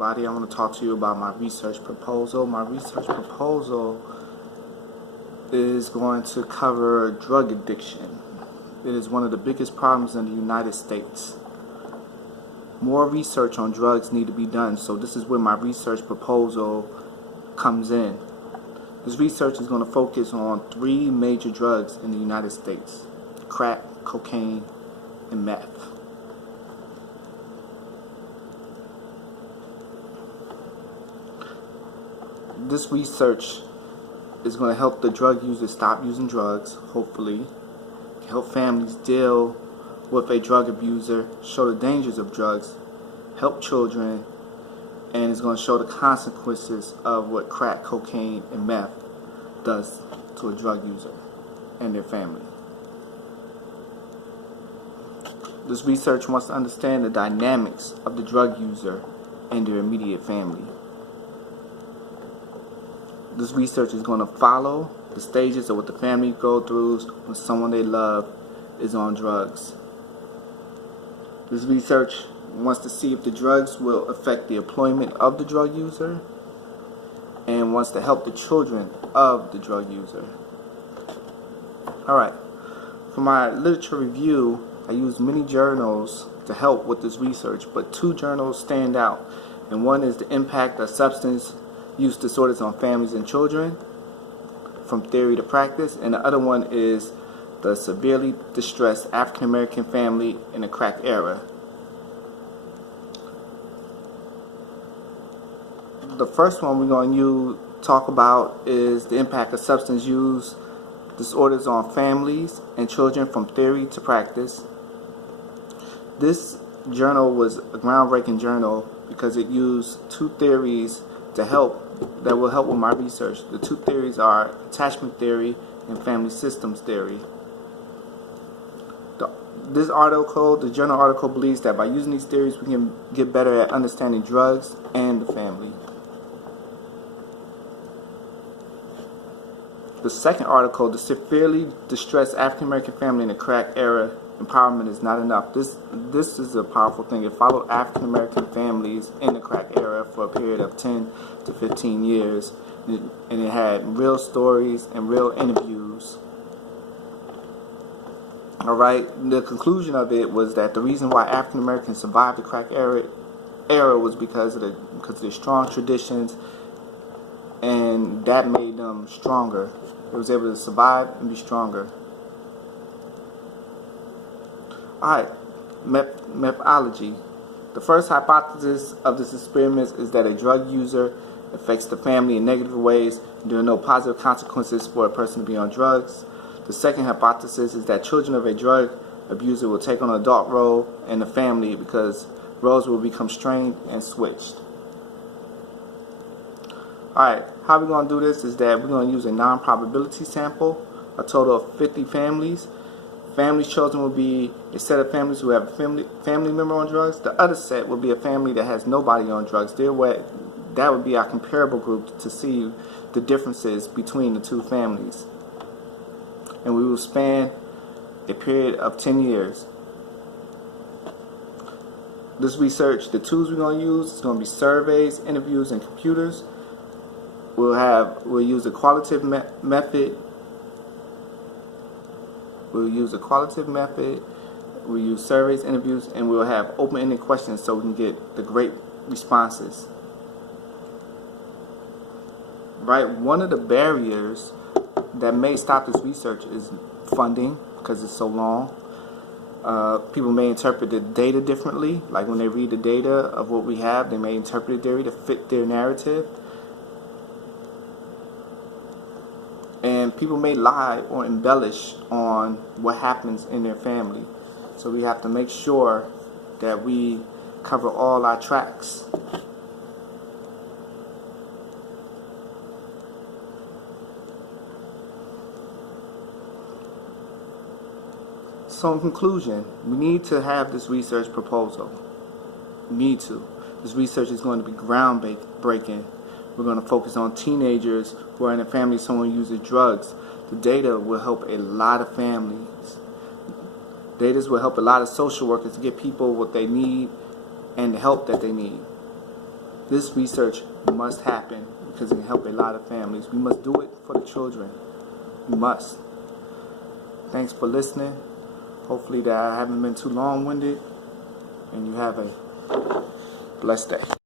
everybody. I want to talk to you about my research proposal. My research proposal is going to cover drug addiction. It is one of the biggest problems in the United States. More research on drugs need to be done, so this is where my research proposal comes in. This research is going to focus on 3 major drugs in the United States: crack, cocaine, and meth. This research is going to help the drug users stop using drugs, hopefully, help families deal with a drug abuser, show the dangers of drugs, help children, and it's going to show the consequences of what crack, cocaine, and meth does to a drug user and their family. This research wants to understand the dynamics of the drug user and their immediate family. This research is going to follow the stages of what the family goes through when someone they love is on drugs. This research wants to see if the drugs will affect the employment of the drug user and wants to help the children of the drug user. Alright, for my literature review, I used many journals to help with this research, but 2 journals stand out, and one is The Impact of Substance Use Disorders on Families and Children, From Theory to Practice, and the other one is The Severely Distressed African American Family in the Crack Era. The first one we're going to talk about is The Impact of Substance Use Disorders on Families and Children, From Theory to Practice. This journal was a groundbreaking journal because it used 2 theories that will help with my research. The 2 theories are attachment theory and family systems theory. This article, the journal article, believes that by using these theories we can get better at understanding drugs and the family. The second article, The Severely Distressed African American Family in the Crack Era, Empowerment is Not Enough. This is a powerful thing. It followed African American families in the crack era for a period of 10 to 15 years, and it had real stories and real interviews. Alright, the conclusion of it was that the reason why African Americans survived the crack era was because of their strong traditions, and that made them stronger. They was able to survive and be stronger. Alright, methodology. The first hypothesis of this experiment is that a drug user affects the family in negative ways, and there are no positive consequences for a person to be on drugs. The second hypothesis is that children of a drug abuser will take on an adult role in the family because roles will become strained and switched. Alright, how we're going to do this is that we're going to use a non-probability sample, a total of 50 families. Families chosen will be a set of families who have a family member on drugs. The other set will be a family that has nobody on drugs. That would be our comparable group to see the differences between the 2 families. And we will span a period of 10 years. This research, the tools we're going to use is going to be surveys, interviews, and computers. We'll use a qualitative method. We'll use a qualitative method, we'll use surveys, interviews, and we'll have open-ended questions so we can get the great responses. Right? One of the barriers that may stop this research is funding, because it's so long. People may interpret the data differently. Like when they read the data of what we have, they may interpret the data to fit their narrative. And people may lie or embellish on what happens in their family. So we have to make sure that we cover all our tracks. So in conclusion, we need to have this research proposal. We need to. This research is going to be groundbreaking. We're going to focus on teenagers who are in a family of someone who uses drugs. The data will help a lot of families. Data will help a lot of social workers to get people what they need and the help that they need. This research must happen because it can help a lot of families. We must do it for the children. We must. Thanks for listening. Hopefully that I haven't been too long-winded, and you have a blessed day.